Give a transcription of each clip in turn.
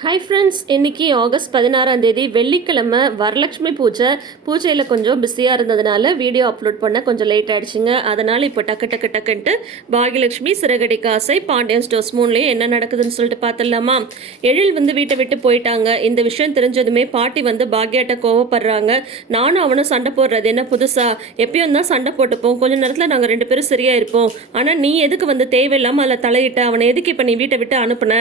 Hi friends, இன்றைக்கி August 16 வெள்ளிக்கிழமை வரலட்சுமி பூஜையில் கொஞ்சம் பிஸியாக இருந்ததுனால வீடியோ அப்லோட் பண்ண கொஞ்சம் லேட் ஆகிடுச்சிங்க. அதனால் இப்போ டக்குன்ட்டு பாகியலட்சுமி சிறகடிக்க ஆசை பாண்டியன் ஸ்டோர்ஸ் 3லேயே என்ன நடக்குதுன்னு சொல்லிட்டு பார்த்துடலாமா. எழில் வீட்டை விட்டு போயிட்டாங்க. இந்த விஷயம் தெரிஞ்சதுமே பாட்டி பாக்யாட்ட கோவப்படுறாங்க. நானும் அவனும் சண்டை போடுறது என்ன புதுசா? எப்பயும் தான் சண்டை போட்டுப்போம், கொஞ்சம் நேரத்தில் நாங்கள் 2 பேரும் சரியாக இருப்போம். ஆனால் நீ எதுக்கு தேவையில்லாமல் அதில் தலையிட்ட? அவனை எதுக்கு இப்போ நீ வீட்டை விட்டு அனுப்புன?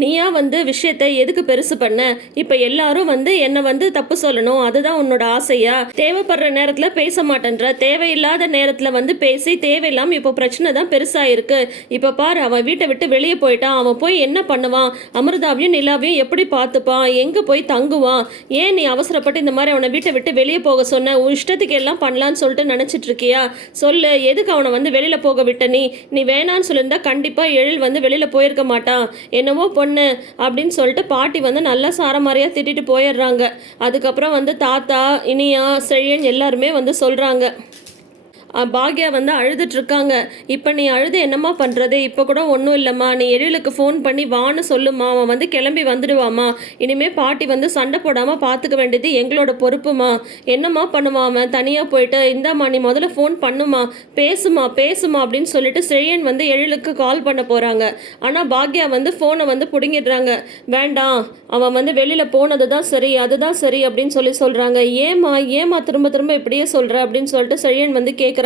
நீயா விஷயத்தை எதுக்கு பெருசு பண்ண? இப்போ எல்லாரும் என்னை தப்பு சொல்லணும், அதுதான் உன்னோட ஆசையா? தேவைப்படுற நேரத்தில் பேச மாட்டேன்ற, தேவையில்லாத நேரத்தில் பேசி தேவையில்லாமல் இப்போ பிரச்சனை தான் பெருசாயிருக்கு. இப்போ பாரு, அவன் வீட்டை விட்டு வெளியே போயிட்டான். அவன் போய் என்ன பண்ணுவான்? அமிர்தாவையும் நிலாவையும் எப்படி பார்த்துப்பான்? எங்கே போய் தங்குவான்? ஏன் நீ அவசரப்பட்டு இந்த மாதிரி அவனை வீட்டை விட்டு வெளியே போக சொன்ன? உன் இஷ்டத்துக்கு எல்லாம் பண்ணலான்னு சொல்லிட்டு நினச்சிட்டு இருக்கியா? சொல்லு, எதுக்கு அவனை வெளியில் போக விட்ட? நீ வேணான்னு சொல்லியிருந்தா கண்டிப்பாக எழில் வெளியில் போயிருக்க மாட்டான். என்னவோ பொண்ணு அப்படின்னு சொல்லிட்டு பாட்டி நல்லா சாரமாரியா திட்டிட்டு போயிடுறாங்க. அதுக்கப்புறம் தாத்தா, இனியா, செழியன் எல்லாருமே சொல்றாங்க. பாக்யா அழுதுட்டு இருக்காங்க. இப்போ நீ அழுது என்னம்மா பண்ணுறது? இப்போ கூட ஒன்றும் இல்லைம்மா, நீ எழிலுக்கு ஃபோன் பண்ணி வான்னு சொல்லுமா, அவன் கிளம்பி வந்துடுவாமா. இனிமேல் பாட்டி சண்டை போடாமல் பார்த்துக்க வேண்டியது எங்களோட பொறுப்புமா. என்னம்மா பண்ணுவான் அவன் தனியாக போயிட்டு? இந்தாம்மா, நீ முதல்ல ஃபோன் பண்ணுமா, பேசுமா அப்படின்னு சொல்லிட்டு செழியன் எழிலுக்கு கால் பண்ண போகிறாங்க. ஆனால் பாக்யா ஃபோனை பிடுங்கிடுறாங்க. வேண்டாம், அவன் வெளியில் போனது தான் சரி, அதுதான் சரி அப்படின்னு சொல்கிறாங்க. ஏமா திரும்ப இப்படியே சொல்கிற அப்படின்னு சொல்லிட்டு செழியன் கேட்குறாங்க.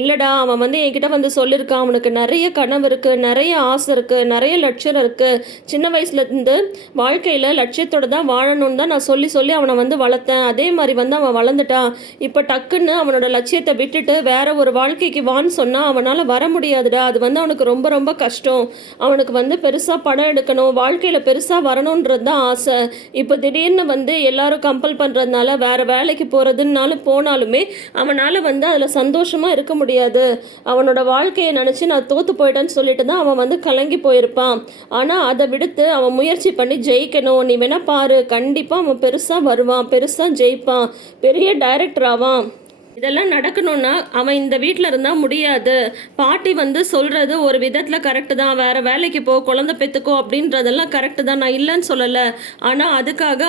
இல்லடா, அவன் என்கிட்ட சொல்லியிருக்கான், அவனுக்கு நிறைய கனவு இருக்கு, நிறைய ஆசை இருக்கு, நிறைய லட்சியம் இருக்கு. சின்ன வயசுல இருந்து வாழ்க்கையில லட்சியத்தோட தான் வாழணும்னு தான் நான் சொல்லி அவனை வளர்த்தேன். அதே மாதிரி அவன் வளர்ந்துட்டான். இப்போ டக்குன்னு அவனோட லட்சியத்தை விட்டுட்டு வேற ஒரு வாழ்க்கைக்கு வான்னு சொன்னா அவனால வர முடியாதுடா. அது அவனுக்கு ரொம்ப ரொம்ப கஷ்டம். அவனுக்கு பெருசா படம் எடுக்கணும், வாழ்க்கையில பெருசா வரணும்ன்றது தான் ஆசை. இப்போ திடீர்னு எல்லாரும் கம்பல் பண்றதுனால வேற வேலைக்கு போறதுனாலும் போனாலுமே அவனால அதுல சந்தோஷமாக இருக்க முடியாது. அவனோட வாழ்க்கையை நினச்சி நான் தோற்று போயிட்டேன்னு சொல்லிட்டு தான் அவன் கலங்கி போயிருப்பான். ஆனால் அதை விடுத்து அவன் முயற்சி பண்ணி ஜெயிக்கணும். நீ வேணா பாரு, கண்டிப்பாக அவன் பெருசாக வருவான், பெருசாக ஜெயிப்பான், பெரிய டைரக்டர் ஆவான். இதெல்லாம் நடக்கணும்னா அவன் இந்த வீட்டில் இருந்தால் முடியாது. பாட்டி சொல்கிறது ஒரு விதத்தில் கரெக்டு தான். வேறு வேலைக்கு போ, குழந்தை பெற்றுக்கோ அப்படின்றதெல்லாம் கரெக்டு தான், நான் இல்லைன்னு சொல்லலை. ஆனால் அதுக்காக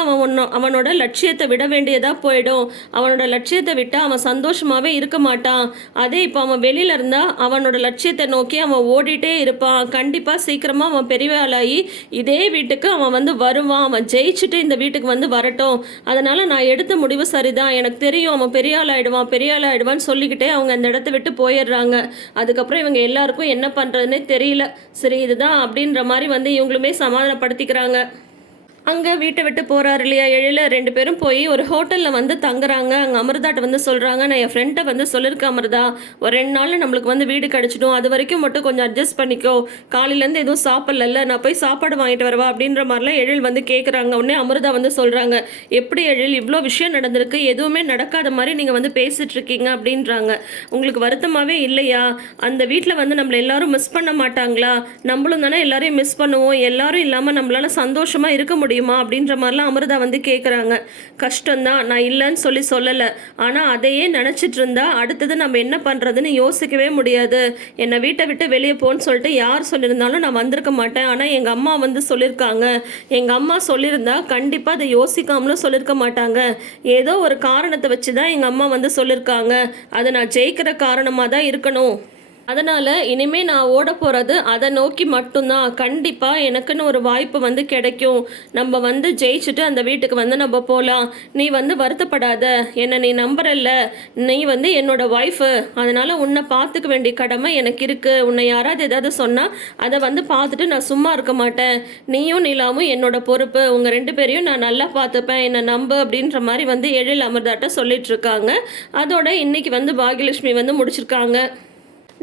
அவனோட லட்சியத்தை விட வேண்டியதாக போயிடும். அவனோட லட்சியத்தை விட்டால் அவன் சந்தோஷமாகவே இருக்க மாட்டான். அதே இப்போ அவன் வெளியில் இருந்தால் அவனோட லட்சியத்தை நோக்கி அவன் ஓடிட்டே இருப்பான். கண்டிப்பாக சீக்கிரமாக அவன் பெரிய ஆளாகி இதே வீட்டுக்கு அவன் வருவான். அவன் ஜெயிச்சுட்டு இந்த வீட்டுக்கு வரட்டும். அதனால் நான் எடுத்த முடிவு சரிதான். எனக்கு தெரியும் அவன் பெரிய ஆளாயிடுவான், பெரிய ஆளாயிடுவான்னு சொல்லிக்கிட்டே அவங்க அந்த இடத்த விட்டு போயிடுறாங்க. அதுக்கப்புறம் இவங்க எல்லாருக்கும் என்ன பண்ணுறதுன்னே தெரியல. சரி, இதுதான் அப்படின்ற மாதிரி இவங்களுமே சமாதானப்படுத்திக்கிறாங்க. அங்கே வீட்டை விட்டு போகிறாரு இல்லையா எழில, 2 பேரும் போய் ஒரு ஹோட்டலில் தங்குறாங்க. அங்கே அமிர்தாட்ட சொல்கிறாங்க, நான் என் ஃப்ரெண்ட்டை சொல்லியிருக்கேன் அமிர்தா, ஒரு 2 நாளில் நம்மளுக்கு வீடு கிடச்சிடும், அது வரைக்கும் மட்டும் கொஞ்சம் அட்ஜஸ்ட் பண்ணிக்கோ, காலையிலேருந்து எதுவும் சாப்பிடல, நான் போய் சாப்பாடு வாங்கிட்டு வரவா அப்படின்ற மாதிரிலாம் எழில் கேட்குறாங்க. உடனே அமிர்தா சொல்கிறாங்க, எப்படி எழில், இவ்வளோ விஷயம் நடந்திருக்கு, எதுவுமே நடக்காத மாதிரி நீங்கள் பேசிகிட்டு இருக்கீங்க அப்படின்றாங்க. உங்களுக்கு வருத்தமாகவே இல்லையா? அந்த வீட்டில் நம்மளை எல்லாரும் மிஸ் பண்ண மாட்டாங்களா? நம்மளும் தானே எல்லாரையும் மிஸ் பண்ணுவோம், எல்லாரும் இல்லாமல் நம்மளால சந்தோஷமாக இருக்க முடியும் அப்படின்ற மாதிரிலாம் அமிர்தா கேட்குறாங்க. கஷ்டம்தான், நான் இல்லைன்னு சொல்லலை. ஆனால் அதையே நினச்சிட்டு இருந்தா அடுத்தது நம்ம என்ன பண்ணுறதுன்னு யோசிக்கவே முடியாது. என்னை வீட்டை விட்டு வெளியே போன்னு சொல்லிட்டு யார் சொல்லியிருந்தாலும் நான் வந்திருக்க மாட்டேன். ஆனால் எங்கள் அம்மா சொல்லியிருக்காங்க. எங்கள் அம்மா சொல்லியிருந்தா கண்டிப்பாக அதை யோசிக்காமலும் சொல்லியிருக்க மாட்டாங்க. ஏதோ ஒரு காரணத்தை வச்சு தான் எங்கள் அம்மா சொல்லியிருக்காங்க. அதை நான் ஜெயிக்கிற காரணமாக தான் இருக்கணும். அதனால் இனிமேல் நான் ஓட போகிறது அதை நோக்கி மட்டும்தான். கண்டிப்பாக எனக்குன்னு ஒரு வாய்ப்பு கிடைக்கும். நம்ம ஜெயிச்சுட்டு அந்த வீட்டுக்கு நம்ம போகலாம். நீ வருத்தப்படாத, என்னை நீ நம்புறல்ல, நீ என்னோட ஒய்ஃபு, அதனால் உன்னை பார்த்துக்க வேண்டிய கடமை எனக்கு இருக்குது. உன்னை யாராவது ஏதாவது சொன்னால் அதை பார்த்துட்டு நான் சும்மா இருக்க மாட்டேன். நீயும் நிலாவும் என்னோட பொறுப்பு, உங்கள் 2 பேரையும் நான் நல்லா பார்த்துப்பேன், என்னை நம்பு அப்படின்ற மாதிரி எழில் அமிர்தாட்ட சொல்லிட்டு இருக்காங்க. அதோட இன்னைக்கு பாகியலட்சுமி முடிச்சிருக்காங்க.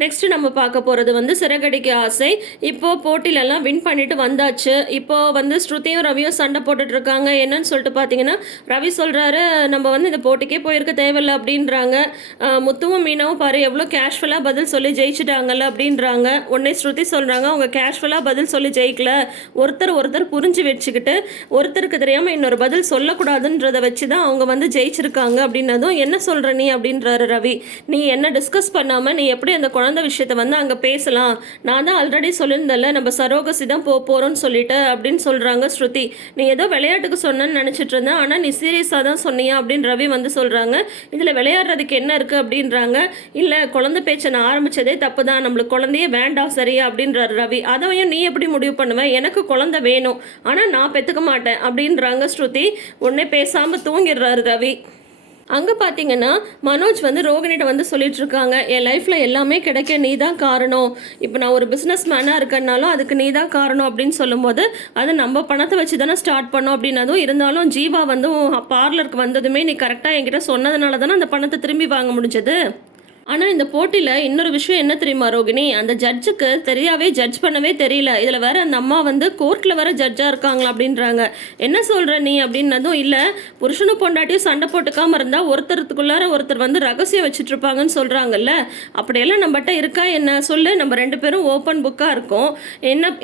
நெக்ஸ்ட்டு நம்ம பார்க்க போகிறது சிறகடிக்க ஆசை. இப்போது போட்டிலெல்லாம் வின் பண்ணிட்டு வந்தாச்சு. இப்போது ஸ்ருதியும் ரவியும் சண்டை போட்டுட்ருக்காங்க. என்னன்னு சொல்லிட்டு பார்த்தீங்கன்னா, ரவி சொல்கிறாரு, நம்ம இந்த போட்டிக்கே போயிருக்க தேவையில்லை அப்படின்றாங்க. முத்துவும் மீனாவும் பாரு எவ்வளோ கேஷுவலாக பதில் சொல்லி ஜெயிச்சிட்டாங்கல்ல அப்படின்றாங்க. உடனே ஸ்ருதி சொல்கிறாங்க, அவங்க கேஷுவலாக பதில் சொல்லி ஜெயிக்கல, ஒருத்தர் புரிஞ்சு வச்சுக்கிட்டு ஒருத்தருக்கு தெரியாமல் இன்னொரு பதில் சொல்லக்கூடாதுன்றதை வச்சு தான் அவங்க ஜெயிச்சிருக்காங்க அப்படின்னதும், என்ன சொல்கிற நீ அப்படின்றாரு ரவி. நீ என்ன டிஸ்கஸ் பண்ணாமல் நீ எப்படி அந்த குழந்தை விஷயத்தை வந்து அங்கே பேசலாம். நான் தான் ஆல்ரெடி சொல்லியிருந்தேன்ல நம்ம சரோகசி தான் போகிறோன்னு சொல்லிட்டு அப்படின்னு சொல்கிறாங்க ஸ்ருதி. நீ ஏதோ விளையாட்டுக்கு சொன்னேன்னு நினச்சிட்டு இருந்தேன், ஆனால் நீ சீரியஸாக தான் சொன்னியா அப்படின்னு ரவி வந்து சொல்கிறாங்க. இதில் விளையாடுறதுக்கு என்ன இருக்குது அப்படின்றாங்க. இல்லை குழந்தை பேச்சை நான் ஆரம்பித்ததே தப்பு தான், நம்மளுக்கு குழந்தையே வேண்டாம் சரியா அப்படின்றாரு ரவி. அதையும் நீ எப்படி முடிவு பண்ணுவேன், எனக்கு குழந்தை வேணும் ஆனால் நான் பெற்றுக்க மாட்டேன் அப்படின்றாங்க ஸ்ருதி. உடனே பேசாமல் தூங்கிடுறாரு ரவி. அங்கே பார்த்தீங்கன்னா மனோஜ் வந்து ரோகிணிகிட்ட வந்து சொல்லிட்டு இருக்காங்க, என் லைஃப்பில் எல்லாமே கிடைக்க நீ தான் காரணம், இப்போ நான் ஒரு பிஸ்னஸ் மேனாக இருக்கனாலும் அதுக்கு நீ தான் காரணம் அப்படின்னு சொல்லும்போது, அது நம்ம பணத்தை வச்சு தானே ஸ்டார்ட் பண்ணோம் அப்படின்னதும், இருந்தாலும் ஜீவா வந்து பார்லருக்கு வந்ததுமே நீ கரெக்டாக என்கிட்ட சொன்னதுனால தானே அந்த பணத்தை திரும்பி வாங்க முடிஞ்சது. ஆனால் இந்த போட்டியில் இன்னொரு விஷயம் என்ன தெரியுமா ரோகிணி, அந்த ஜட்ஜுக்கு தெரியாவே ஜட்ஜ் பண்ணவே தெரியல. இதில் வேற அந்த அம்மா வந்து கோர்ட்டில் வேற ஜட்ஜாக இருக்காங்களா அப்படின்றாங்க. என்ன சொல்கிற நீ அப்படின்னதும், இல்லை புருஷனும் பொண்டாட்டியும் சண்டை போட்டுக்காமல் இருந்தால் ஒருத்தருக்குள்ளார ஒருத்தர் வந்து ரகசியம் வச்சுட்ருப்பாங்கன்னு சொல்கிறாங்கல்ல, அப்படியெல்லாம் நம்மகிட்ட இருக்கா என்ன சொல்லு, நம்ம 2 பேரும் ஓப்பன் புக்காக இருக்கோம்.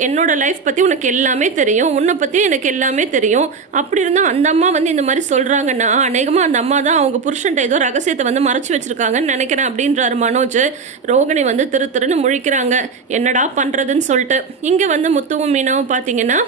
என்னோட லைஃப் பற்றி உனக்கு எல்லாமே தெரியும், உன்னை பற்றி எனக்கு எல்லாமே தெரியும். அப்படி இருந்தால் அந்த அம்மா வந்து இந்த மாதிரி சொல்கிறாங்கன்னா அநேகமாக அந்த அம்மா தான் அவங்க புருஷன்ட்ட ஏதோ ரகசியத்தை வந்து மறைச்சி வச்சுருக்காங்கன்னு நினைக்கிறேன் அப்படின்னு மனோஜ். ரோகிணி வந்து திருன்னு முழிக்கிறாங்க, என்னடா பண்றதுன்னு சொல்லிட்டு. இங்க வந்து முத்துவும் மீனாவும் பாத்தீங்கன்னா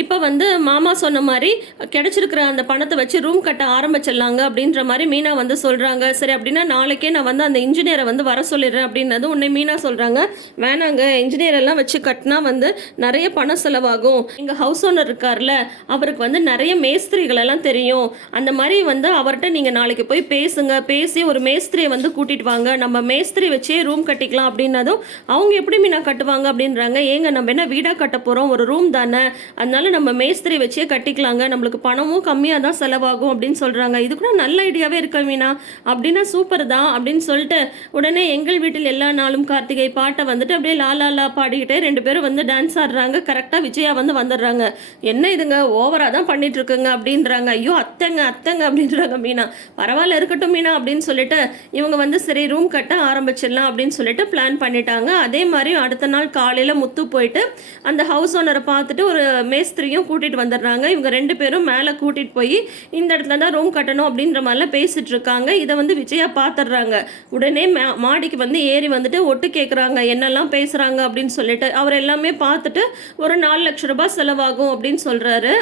இப்போ வந்து மாமா சொன்ன மாதிரி கிடச்சிருக்கிற அந்த பணத்தை வச்சு ரூம் கட்ட ஆரம்பிச்சிடலாங்க அப்படின்ற மாதிரி மீனா வந்து சொல்கிறாங்க. சரி அப்படின்னா நாளைக்கே நான் வந்து அந்த இன்ஜினியரை வந்து வர சொல்லிடுறேன் அப்படின்னது உன்னை மீனா சொல்கிறாங்க, வேணாங்க இன்ஜினியரெல்லாம் வச்சு கட்டினா வந்து நிறைய பணம் செலவாகும். எங்கள் ஹவுஸ் ஓனர் இருக்கார்ல அவருக்கு வந்து நிறைய மேஸ்திரிகளெல்லாம் தெரியும், அந்த மாதிரி வந்து அவர்கிட்ட நீங்கள் நாளைக்கு போய் பேசுங்க, பேசி ஒரு மேஸ்திரியை வந்து கூட்டிகிட்டு வாங்க, நம்ம மேஸ்திரி வச்சே ரூம் கட்டிக்கலாம் அப்படின்னதும் அவங்க எப்படி மீனா கட்டுவாங்க அப்படின்றாங்க. ஏங்க நம்ம என்ன வீடாக கட்ட போகிறோம், ஒரு ரூம் தானே, அதனால நம்ம மேஸ்திரி வச்சே கட்டிக்கலாங்க, நம்மளுக்கு பணமும் கம்மியாக தான் செலவாகும் அப்படின்னு சொல்கிறாங்க. இது கூட நல்ல ஐடியாவே இருக்கா மீனா, அப்படின்னா சூப்பர் தான் அப்படின்னு சொல்லிட்டு உடனே எங்கள் வீட்டில் எல்லா நாளும் கார்த்திகை பாட்டை வந்துட்டு அப்படியே லாலா பாடிக்கிட்டே 2 பேரும் வந்து டான்ஸ் ஆடுறாங்க. கரெக்டாக விஜயா வந்து வந்துடுறாங்க. என்ன இதுங்க ஓவராக தான் பண்ணிட்டு இருக்குங்க அப்படின்றாங்க. ஐயோ அத்தைங்க அப்படின்றாங்க மீனா. பரவாயில்ல இருக்கட்டும் மீனா அப்படின்னு சொல்லிட்டு இவங்க வந்து சரி ரூம் கட்ட ஆரம்பிச்சிடலாம் அப்படின்னு சொல்லிட்டு பிளான் பண்ணிட்டாங்க. அதே மாதிரி அடுத்த நாள் காலையில் முத்து போயிட்டு அந்த ஹவுஸ் ஓனரை பார்த்துட்டு ஒரு மேஸ்திரியும் கூட்டிகிட்டு வந்துடுறாங்க. இவங்க 2 பேரும் மேலே கூட்டிகிட்டு போய் இந்த இடத்துல தான் ரூம் கட்டணும் அப்படின்ற மாதிரிலாம் பேசிகிட்டு இருக்காங்க. இதை வந்து விஜயா பார்த்துடுறாங்க. உடனே மாடிக்கு வந்து ஏறி வந்துட்டு ஒட்டு கேட்குறாங்க, என்னெல்லாம் பேசுகிறாங்க அப்படின்னு சொல்லிட்டு. அவர் எல்லாமே பார்த்துட்டு ஒரு 4 லட்சம் ரூபாய் செலவாகும் அப்படின்னு சொல்கிறாரு.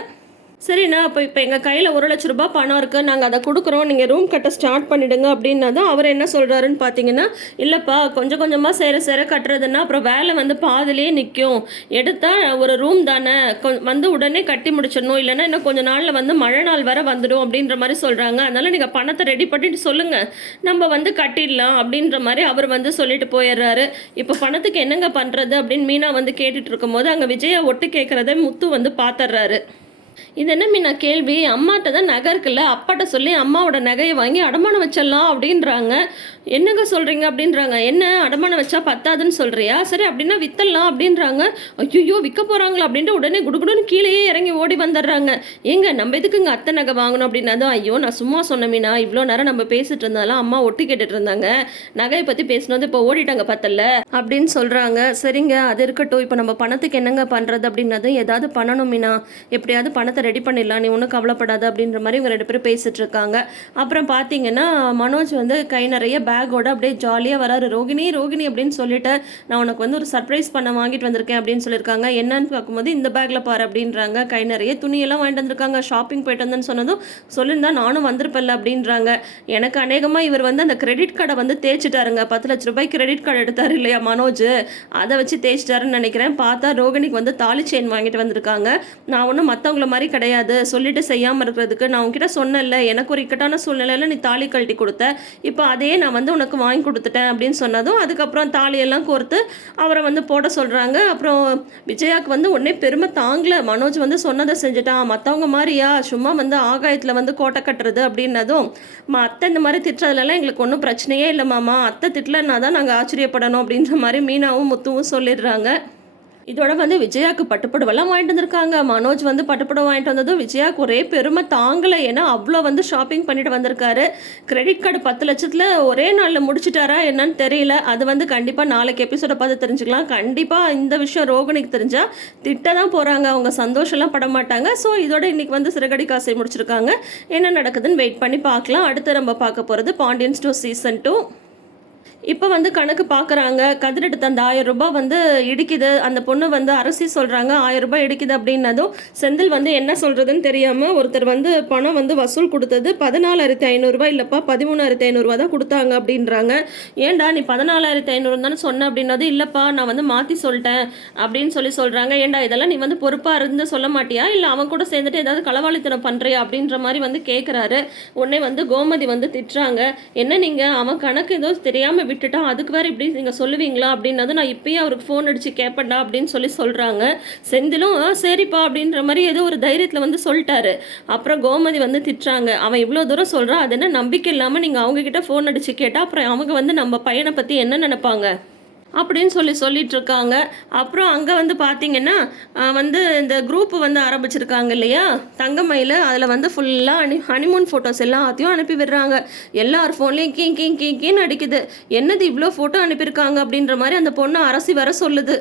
சரிண்ணா இப்போ எங்கள் கையில் 1 லட்ச ரூபாய் பணம் இருக்குது, நாங்கள் அதை கொடுக்குறோம், நீங்கள் ரூம் கட்ட ஸ்டார்ட் பண்ணிவிடுங்க அப்படின்னா தான் அவர் என்ன சொல்கிறாருன்னு பார்த்தீங்கன்னா, இல்லைப்பா கொஞ்சம் கொஞ்சமாக சேர கட்டுறதுன்னா அப்புறம் வேலை வந்து பாதிலே நிற்கும், எடுத்தால் ஒரு ரூம் தானே வந்து உடனே கட்டி முடிச்சிடணும், இல்லைன்னா இன்னும் கொஞ்சம் நாளில் வந்து மழை நாள் வர வந்துடும் அப்படின்ற மாதிரி சொல்கிறாங்க. அதனால் நீங்கள் பணத்தை ரெடி பண்ணிட்டு சொல்லுங்கள், நம்ம வந்து கட்டிடலாம் அப்படின்ற மாதிரி அவர் வந்து சொல்லிட்டு போயிடுறாரு. இப்போ பணத்துக்கு என்னங்க பண்ணுறது அப்படின்னு மீனா வந்து கேட்டுட்டு இருக்கும்போது அங்கே விஜயா ஒட்டு கேட்குறத முத்து வந்து பார்த்துட்றாரு. இது என்ன மீனா கேள்வி, அம்மாட்ட தான் நகை இருக்குல்ல, அப்பாட்ட சொல்லி அம்மாவோட நகையை வாங்கி அடமானம் வச்சிடலாம் அப்படின்றாங்க. என்னங்க சொல்கிறீங்க அப்படின்றாங்க. என்ன அடமானம் வச்சா பத்தாதுன்னு சொல்கிறியா, சரி அப்படின்னா வித்தரலாம் அப்படின்றாங்க. ஐயோ விற்க போகிறாங்களா அப்படின்ட்டு உடனே குடுகுடுன்னு கீழேயே இறங்கி ஓடி வந்துடுறாங்க. ஏங்க நம்ம எதுக்குங்க அத்தை நகை வாங்கணும் அப்படின்னா, ஐயோ நான் சும்மா சொன்ன மீனா, இவ்வளோ நேரம் நம்ம பேசிட்டு இருந்தாலும் அம்மா ஒட்டு கேட்டுட்டு இருந்தாங்க, நகையை பற்றி பேசினது இப்போ ஓடிட்டாங்க பத்தல அப்படின்னு சொல்கிறாங்க. சரிங்க அது இருக்கட்டும், இப்போ நம்ம பணத்துக்கு என்னங்க பண்ணுறது அப்படின்னது, ஏதாவது பண்ணணும் மீனா, எப்படியாவது பணத்தை ரெடி பண்ணிடலாம், நீ ஒன்றும் கவலைப்படாத அப்படின்ற மாதிரி இவங்க 2 பேரும் பேசிட்டு இருக்காங்க. அப்புறம் பார்த்தீங்கன்னா மனோஜ் வந்து கை நிறைய பேக்கோட அப்படியே ஜாலியாக வராரு. ரோகிணி அப்படின்னு சொல்லிட்டு நான் உனக்கு வந்து ஒரு சர்ப்ரைஸ் பண்ண வாங்கிட்டு வந்திருக்கேன் அப்படின்னு சொல்லியிருக்காங்க. என்னன்னு பார்க்கும்போது இந்த பேக்கில் பாரு அப்படின்றாங்க. கை நிறைய துணியெல்லாம் வாங்கிட்டு வந்திருக்காங்க, ஷாப்பிங் போயிட்டு வந்தேன்னு சொன்னதும் சொல்லியிருந்தா நானும் வந்திருப்பேன்ல அப்படின்றாங்க. எனக்கு அநேகமாக இவர் வந்து அந்த கிரெடிட் கார்டை வந்து தேய்ச்சிட்டாருங்க, 10 லட்ச ரூபாய் கிரெடிட் கார்டு எடுத்தார் இல்லையா மனோஜ், அதை வச்சு தேய்ச்சிட்டாருன்னு நினைக்கிறேன். பார்த்தா ரோகிணிக்கு வந்து தாலி செயின் வாங்கிட்டு வந்திருக்காங்க. நான் ஒன்றும் மற்றவங்கள மாதிரி கிடையாது, சொல்லிட்டு செய்யாமல் இருக்கிறதுக்கு நான் உங்ககிட்ட சொன்னேன்ல, எனக்கு ஒரு இக்கட்டான சூழ்நிலையில் நீ தாலி கழட்டி கொடுத்த, இப்போ அதே நான் வந்து உனக்கு வாங்கி கொடுத்துட்டேன் அப்படின்னு சொன்னதும் அதுக்கப்புறம் தாலியெல்லாம் கோர்த்து அவரை வந்து போட சொல்கிறாங்க. அப்புறம் விஜயாவுக்கு வந்து உடனே பெருமை தாங்கலை, மனோஜ் வந்து சொன்னதை செஞ்சுட்டான், மற்றவங்க மாதிரியா சும்மா வந்து ஆகாயத்தில் வந்து கோட்டை கட்டுறது அப்படின்னதும், அத்தை இந்த மாதிரி திட்டுறதுலலாம் எங்களுக்கு ஒன்றும் பிரச்சனையே இல்லை மாமா, அத்தை திட்டலன்னா தான் நாங்கள் ஆச்சரியப்படணும் அப்படின்ற மாதிரி மீனாவும் முத்துவும் சொல்லிடுறாங்க. இதோட வந்து விஜயாவுக்கு பட்டுப்புடவெல்லாம் வாங்கிட்டு வந்திருக்காங்க. மனோஜ் வந்து பட்டுப்புடவை வாங்கிட்டு வந்ததும் விஜயாவுக்கு ஒரே பெருமை தாங்கலை, ஏன்னா அவ்வளோ வந்து ஷாப்பிங் பண்ணிட்டு வந்திருக்காரு. கிரெடிட் கார்டு 10 லட்சத்தில் ஒரே நாளில் முடிச்சிட்டாரா என்னன்னு தெரியல. அது வந்து கண்டிப்பாக நாளைக்கு எபிசோட பார்த்து தெரிஞ்சுக்கலாம். கண்டிப்பாக இந்த விஷயம் ரோகிணிக்கு தெரிஞ்சால் திட்ட தான் போகிறாங்க, அவங்க சந்தோஷம்லாம் பட மாட்டாங்க. ஸோ இதோட இன்றைக்கி வந்து சிறகடி காசை முடிச்சிருக்காங்க. என்ன நடக்குதுன்னு வெயிட் பண்ணி பார்க்கலாம். அடுத்து நம்ம பார்க்க போகிறது பாண்டியன் ஸ்டோர் சீசன் 2. இப்போ வந்து கணக்கு பார்க்குறாங்க. கதிர் எடுத்த அந்த 1000 ரூபாய் வந்து இடிக்குது. அந்த பொண்ணு வந்து அரசி சொல்றாங்க 1000 ரூபாய் இடிக்குது அப்படின்னதும், செந்தில் வந்து என்ன சொல்றதுன்னு தெரியாம ஒருத்தர் வந்து பணம் வந்து வசூல் குடுத்தது ரூ. 14,500 இல்லப்பா ரூ. 13,500 தான் குடுத்தாங்க அப்படின்றாங்க. ஏன்டா நீ 14,500 தானே சொன்ன அப்படின்னது, இல்லப்பா நான் வந்து மாத்தி சொல்லிட்டேன் அப்படின்னு சொல்றாங்க. ஏன்டா இதெல்லாம் நீ வந்து பொறுப்பா இருந்து சொல்ல மாட்டியா? இல்ல அவன் கூட சேர்ந்துட்டு ஏதாவது களவாளித்தனம் பண்றியா? அப்படின்ற மாதிரி வந்து கேட்குறாரு. உடனே வந்து கோமதி வந்து திட்டுறாங்க. என்ன நீங்க அவன் கணக்கு ஏதோ தெரியாம விட்டுட்டா அதுக்கு வேற இப்படி நீங்க சொல்லுவீங்களா அப்படின்னது, நான் இப்பயே அவருக்கு ஃபோன் அடிச்சு கேட்பேன்டா அப்படின்னு சொல்றாங்க. செந்திலும் சரிப்பா அப்படின்ற மாதிரி ஏதோ ஒரு தைரியத்துல வந்து சொல்லிட்டாரு. அப்புறம் கோமதி வந்து திட்டுறாங்க. அவன் இவ்வளோ தூரம் சொல்றான், அது என்ன நம்பிக்கை இல்லாம நீங்க அவங்க கிட்ட ஃபோன் அடிச்சு கேட்டா அப்புறம் அவங்க வந்து நம்ம பையனை பத்தி என்ன நினைப்பாங்க அப்படின்னு சொல்லிட்டு இருக்காங்க. அப்புறம் அங்கே வந்து பார்த்தீங்கன்னா வந்து இந்த குரூப் வந்து ஆரம்பிச்சிருக்காங்க இல்லையா தங்கமயில், அதில் வந்து ஃபுல்லாக ஹனிமூன் ஃபோட்டோஸ் எல்லாத்தையும் அனுப்பி விடுறாங்க. எல்லார் ஃபோன்லேயும் கீன்னு அடிக்குது. என்னது இவ்வளோ ஃபோட்டோ அனுப்பியிருக்காங்க அப்படின்ற மாதிரி அந்த பொண்ணு அரசி வர சொல்லுது.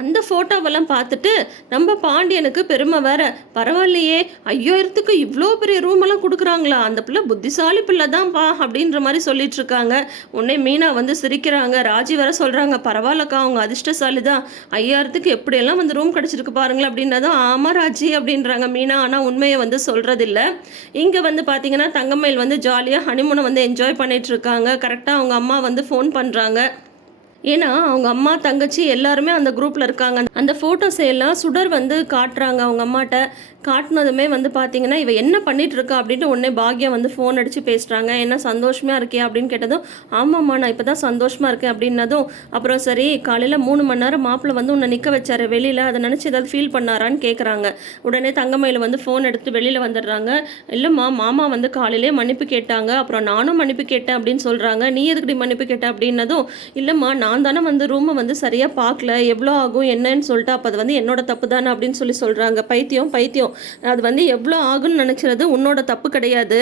அந்த ஃபோட்டோவெல்லாம் பார்த்துட்டு நம்ம பாண்டியனுக்கு பெருமை வேற. பரவாயில்லையே, 5000க்கு இவ்வளோ பெரிய ரூமெல்லாம் கொடுக்குறாங்களா, அந்த பிள்ளை புத்திசாலி பிள்ளை தான்ப்பா அப்படின்ற மாதிரி சொல்லிட்டு இருக்காங்க. உடனே மீனா வந்து சிரிக்கிறாங்க. ராஜி வேற சொல்கிறாங்க, பரவாயில்லக்கா அவங்க அதிர்ஷ்டசாலி தான், 5000க்கு எப்படியெல்லாம் வந்து ரூம் கிடச்சிருக்கு பாருங்களேன் அப்படின்றதும். ஆமாம் ராஜி அப்படின்றாங்க மீனா. ஆனால் உண்மையை வந்து சொல்கிறதில்ல. இங்கே வந்து பார்த்தீங்கன்னா தங்கமயில் வந்து ஜாலியாக ஹனிமூனை வந்து என்ஜாய் பண்ணிட்டு இருக்காங்க. கரெக்டாக அவங்க அம்மா வந்து ஃபோன் பண்ணுறாங்க. ஏன்னா அவங்க அம்மா தங்கச்சி எல்லாருமே அந்த குரூப்பில் இருக்காங்க. அந்த ஃபோட்டோஸ் எல்லாம் சுடர் வந்து காட்டுறாங்க அவங்க அம்மாட்ட. காட்டினதுமே வந்து பார்த்தீங்கன்னா இவ என்ன பண்ணிட்டு இருக்கா அப்படின்ட்டு உடனே பாக்யா வந்து ஃபோன் அடித்து பேசுகிறாங்க. என்ன சந்தோஷமாக இருக்கியா அப்படின்னு கேட்டதும், ஆமாம்மா நான் இப்போ தான் சந்தோஷமாக இருக்கேன் அப்படின்னதும், அப்புறம் சரி காலையில் 3 மணி நேரம் மாப்பிள்ளை வந்து உன்னை நிற்க வச்சாரு வெளியில், அதை நினச்சி ஏதாவது ஃபீல் பண்ணாரான்னு கேட்குறாங்க. உடனே தங்கமயில் வந்து ஃபோன் எடுத்து வெளியில் வந்துடுறாங்க. இல்லைம்மா மாமா வந்து காலையிலே மன்னிப்பு கேட்டாங்க, அப்புறம் நானும் மன்னிப்பு கேட்டேன் அப்படின்னு சொல்கிறாங்க. நீ எதுக்கடி மன்னிப்பு கேட்ட அப்படின்னதும், இல்லைம்மா நான் தானே வந்து ரூமை வந்து சரியாக பார்க்கல, எவ்வளோ ஆகும் என்னன்னு சொல்லிட்டு, அப்போ அது வந்து என்னோட தப்பு தானே அப்படின்னு சொல்கிறாங்க. பைத்தியம் அது வந்து எவ்வளோ ஆகுன்னு நினச்சிறது உன்னோட தப்பு கிடையாது.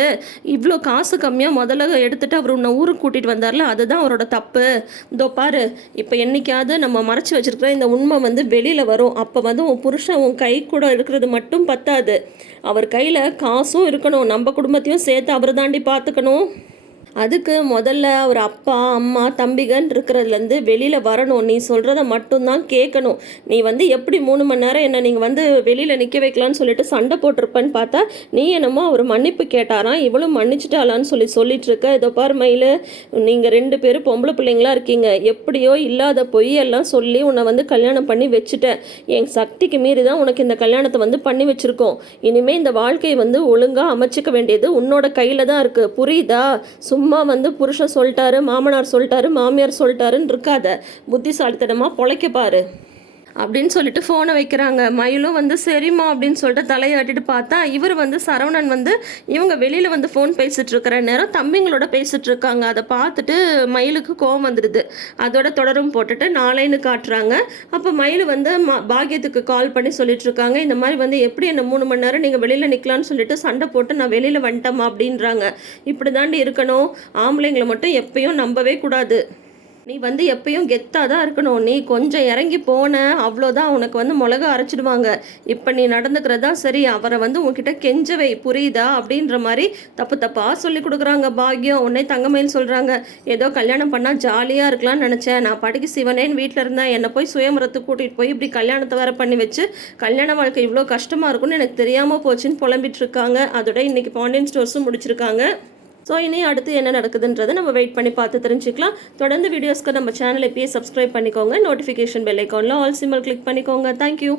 இவ்வளோ காசு கம்மியாக முதல்ல எடுத்துகிட்டு அவர் உன்னை ஊருக்கு கூட்டிகிட்டு வந்தார்ல, அதுதான் அவரோட தப்பு. இதோ பாரு, இப்போ என்னைக்காவது நம்ம மறைச்சி வச்சுருக்கிற இந்த உண்மை வந்து வெளியில் வரும். அப்போ வந்து உன் புருஷன் உன் கை கூட இருக்கிறது மட்டும் பத்தாது, அவர் கையில் காசும் இருக்கணும். நம்ம குடும்பத்தையும் சேர்த்து அவர் தாண்டி பார்த்துக்கணும். அதுக்கு முதல்ல அவர் அப்பா அம்மா தம்பிகன் இருக்கிறதுலேருந்து வெளியில் வரணும். நீ சொல்கிறத மட்டும்தான் கேட்கணும். நீ வந்து எப்படி 3 மணி நேரம் என்ன நீங்கள் வந்து வெளியில் நிற்க வைக்கலான்னு சொல்லிட்டு சண்டை போட்டிருப்பேன்னு பார்த்தா, நீ என்னமோ அவர் மன்னிப்பு கேட்டாராம், இவளும் மன்னிச்சிட்டாளான்னு சொல்லிட்டு இருக்க. இதோ பாரு மயில், நீங்கள் 2 பேரும் பொம்பளை பிள்ளைங்களா இருக்கீங்க. எப்படியோ இல்லாத பொய்யெல்லாம் சொல்லி உன்னை வந்து கல்யாணம் பண்ணி வச்சுட்டேன். என் சக்திக்கு மீறி தான் உனக்கு இந்த கல்யாணத்தை வந்து பண்ணி வச்சுருக்கோம். இனிமேல் இந்த வாழ்க்கையை வந்து ஒழுங்காக அமைச்சிக்க வேண்டியது உன்னோட கையில் தான் இருக்குது. புரியுதா? சும்மா வந்து புருஷன் சொல்லிட்டாரு, மாமனார் சொல்லிட்டாரு, மாமியார் சொல்லிட்டாருன்னு இருக்காத. புத்திசாலித்தனமாக பொழைக்க பாரு அப்படின்னு சொல்லிட்டு ஃபோனை வைக்கிறாங்க. மயிலும் வந்து சரிம்மா அப்படின்னு சொல்லிட்டு தலையாட்டிட்டு பார்த்தா, இவர் வந்து சரவணன் வந்து இவங்க வெளியில் வந்து ஃபோன் பேசிகிட்டு இருக்கிற நேரம் தம்பிங்களோட பேசிகிட்டு இருக்காங்க. அதை பார்த்துட்டு மயிலுக்கு கோவம் வந்துடுது. அதோட தொடரும் போட்டுட்டு நாளைன்னு காட்டுறாங்க. அப்போ மயில் வந்து பாக்கியத்துக்கு கால் பண்ணி சொல்லிட்டு இருக்காங்க, இந்த மாதிரி வந்து எப்படி என்ன 3 மணி நேரம் நீங்கள் வெளியில் நிற்கலான்னு சொல்லிட்டு சண்டை போட்டு நான் வெளியில் வந்துட்டேம்மா அப்படின்றாங்க. இப்படி தாண்டி இருக்கணும், ஆம்பளைங்களை மட்டும் எப்பயும் நம்பவே கூடாது. நீ வந்து எப்பயும் கெத்தாக தான் இருக்கணும். நீ கொஞ்சம் இறங்கி போன அவ்வளோதான், உனக்கு வந்து மிளகா அரைச்சிடுவாங்க. இப்போ நீ நடந்துக்கிறதா சரி, அவரை வந்து உன்கிட்ட கெஞ்சவை புரியுதா அப்படின்ற மாதிரி தப்பாக சொல்லி கொடுக்குறாங்க பாக்யம். உடனே தங்கமயில் சொல்கிறாங்க, ஏதோ கல்யாணம் பண்ணால் ஜாலியாக இருக்கலாம்னு நினச்சேன், நான் படிக்க சிவனேன்னு வீட்டில் இருந்தேன், என்னை போய் சுயமரத்துக்கு கூட்டிகிட்டு போய் இப்படி கல்யாணத்தை வேற பண்ணி வச்சு கல்யாண வாழ்க்கை இவ்வளோ கஷ்டமாக இருக்கும்னு எனக்கு தெரியாமல் போச்சுன்னு புலம்பிட்டு இருக்காங்க. அதோட இன்னைக்கு பாண்டியன் ஸ்டோர்ஸும் முடிச்சிருக்காங்க. ஸோ இனி அடுத்து என்ன நடக்குதுன்றதை நம்ம வெயிட் பண்ணி பார்த்து தெரிஞ்சுக்கலாம். தொடர்ந்து வீடியோஸ்க்கு நம்ம சேனல் இப்பயே சப்ஸ்கிரைப் பண்ணிக்கோங்க. நோட்டிஃபிகேஷன் பெல் ஐக்கானில் ஆல் சிம்பிள் கிளிக் பண்ணிக்கோங்க. தேங்க்யூ.